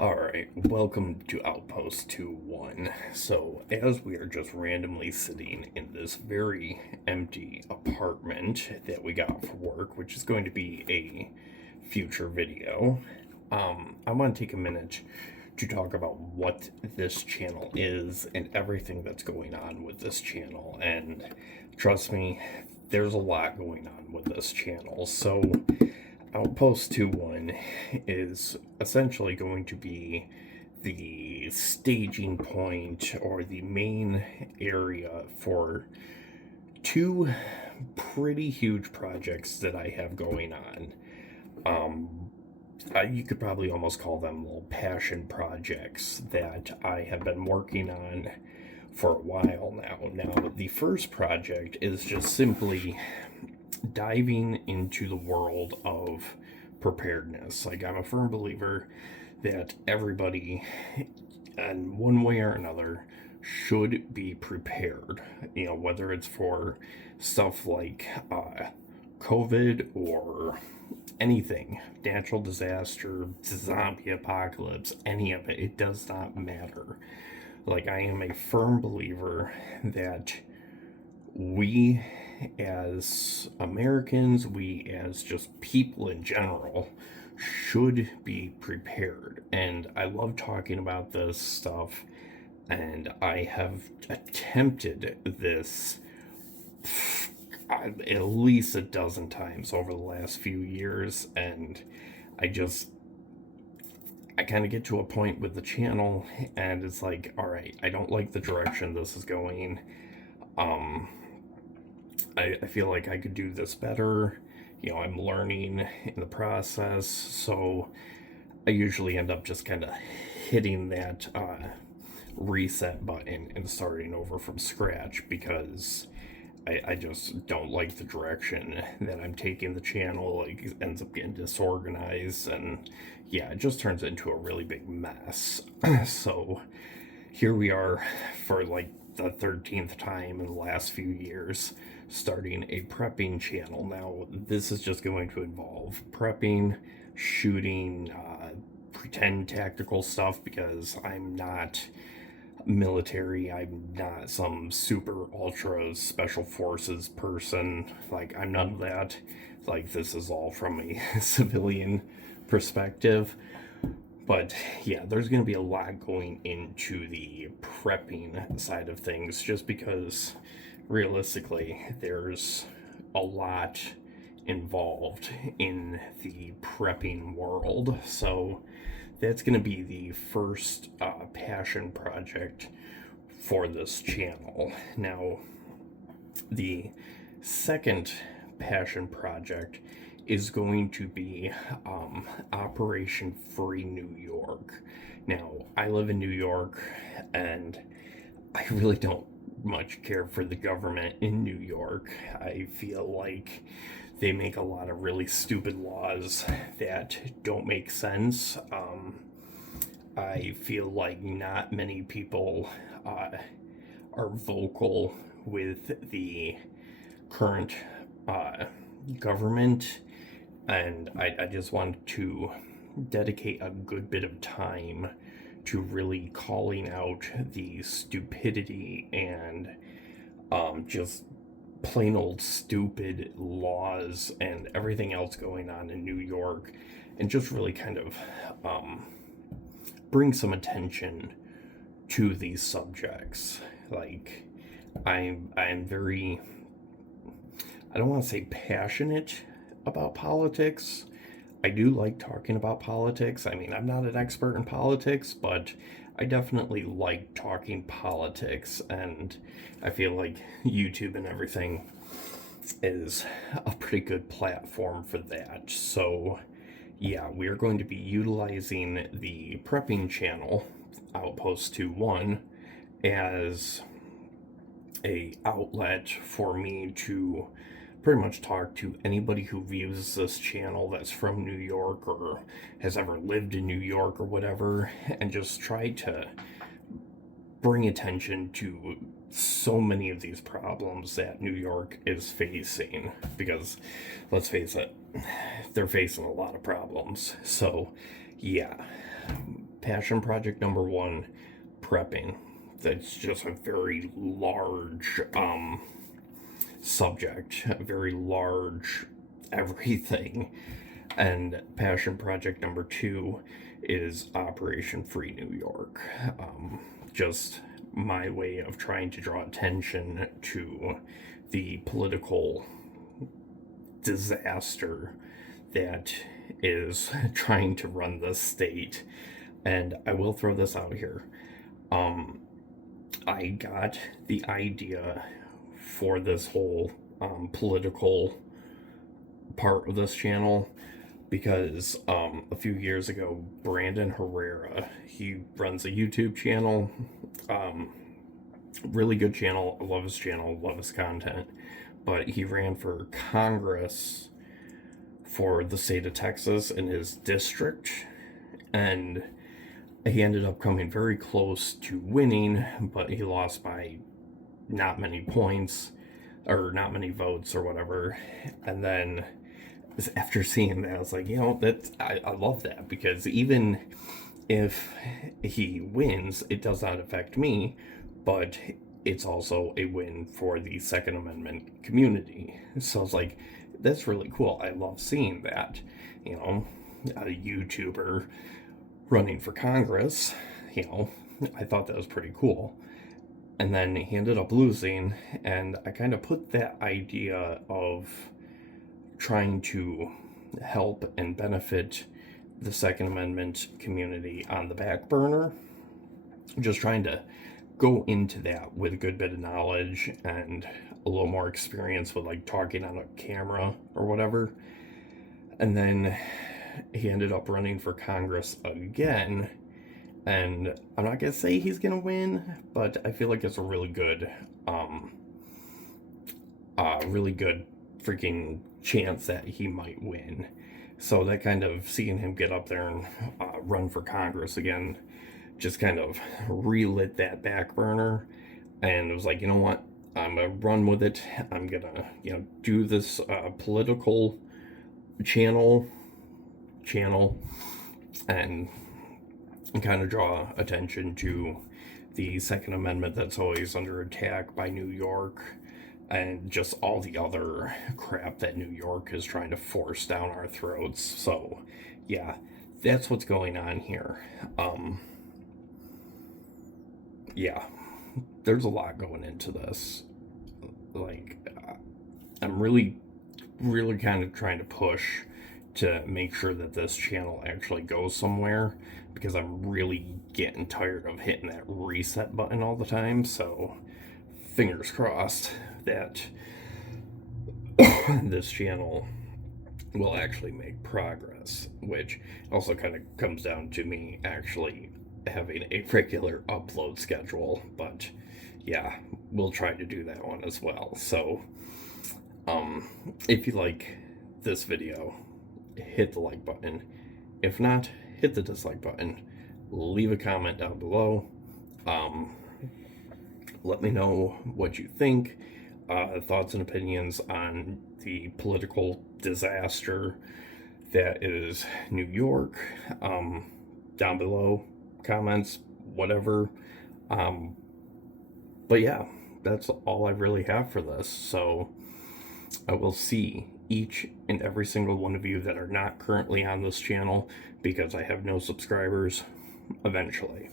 Alright, welcome to Outpost 2-1. So, as we are just randomly sitting in this very empty apartment that we got for work, which is going to be a future video, I want to take a minute to talk about what this channel is and everything that's going on with this channel. And trust me, there's a lot going on with this channel. So, Outpost 2-1 is essentially going to be the staging point or the main area for two pretty huge projects that I have going on. You could probably almost call them little passion projects that I have been working on for a while now. Now, the first project is just simply diving into the world of preparedness. Like, I'm a firm believer that everybody, in one way or another, should be prepared. You know, whether it's for stuff like COVID or anything, natural disaster, zombie apocalypse, any of it, it does not matter. Like, I am a firm believer that we as Americans, we as just people in general, should be prepared. And I love talking about this stuff, and I have attempted this at least a dozen times over the last few years, and I kind of get to a point with the channel, and it's like, all right, I don't like the direction this is going. I feel like I could do this better. You know, I'm learning in the process, so I usually end up just kind of hitting that reset button and starting over from scratch because I just don't like the direction that I'm taking the channel. Like, it ends up getting disorganized, and yeah, it just turns into a really big mess. So here we are for like the 13th time in the last few years starting a prepping channel. Now, this is just going to involve prepping, shooting, pretend tactical stuff, because I'm not military. I'm not some super ultra special forces person. Like, I'm none of that. Like, this is all from a civilian perspective. But yeah, there's going to be a lot going into the prepping side of things, just because realistically there's a lot involved in the prepping world. So that's going to be the first passion project for this channel. Now, the second passion project is going to be Operation Free New York. Now, I live in New York, and I really don't much care for the government in New York. I feel like they make a lot of really stupid laws that don't make sense. I feel like not many people are vocal with the current government, and I just want to dedicate a good bit of time to really calling out the stupidity and just plain old stupid laws and everything else going on in New York, and just really kind of bring some attention to these subjects. Like, I'm very, I don't want to say passionate about politics. I do like talking about politics. I mean, I'm not an expert in politics, but I definitely like talking politics, and I feel like YouTube and everything is a pretty good platform for that. So yeah, we are going to be utilizing the prepping channel, Outpost 2-1, as a outlet for me to pretty much talk to anybody who views this channel that's from New York or has ever lived in New York or whatever, and just try to bring attention to so many of these problems that New York is facing. Because, let's face it, they're facing a lot of problems. So yeah, passion project number one, prepping. That's just a very large subject, a very large everything. And passion project number two is Operation Free New York. Just my way of trying to draw attention to the political disaster that is trying to run this state. And I will throw this out here. I got the idea for this whole political part of this channel because a few years ago, Brandon Herrera, he runs a YouTube channel, really good channel. I love his channel, love his content, but he ran for Congress for the state of Texas in his district, and he ended up coming very close to winning, but he lost by not many points or not many votes or whatever. And then after seeing that, I was like, I love that, because even if he wins, it does not affect me, but it's also a win for the Second Amendment community. So I was like, that's really cool. I love seeing that, a YouTuber running for Congress, I thought that was pretty cool. And then he ended up losing, and I kind of put that idea of trying to help and benefit the Second Amendment community on the back burner. Just trying to go into that with a good bit of knowledge and a little more experience with like talking on a camera or whatever. And then he ended up running for Congress again, and I'm not gonna say he's gonna win, but I feel like it's a really good freaking chance that he might win. So that kind of seeing him get up there and run for Congress again just kind of relit that back burner, and it was like, you know what, I'm gonna run with it. I'm gonna do this political channel and kind of draw attention to the Second Amendment that's always under attack by New York, and just all the other crap that New York is trying to force down our throats. So yeah, that's what's going on here. Yeah, there's a lot going into this. Like, I'm really kind of trying to push to make sure that this channel actually goes somewhere, because I'm really getting tired of hitting that reset button all the time. So fingers crossed that this channel will actually make progress, which also kind of comes down to me actually having a regular upload schedule. But yeah, we'll try to do that one as well. So if you like this video, hit the like button. If not, hit the dislike button. Leave a comment down below. Let me know what you think, thoughts and opinions on the political disaster that is New York. Down below, comments, whatever. But yeah, that's all I really have for this. So I will see each and every single one of you that are not currently on this channel, because I have no subscribers, eventually.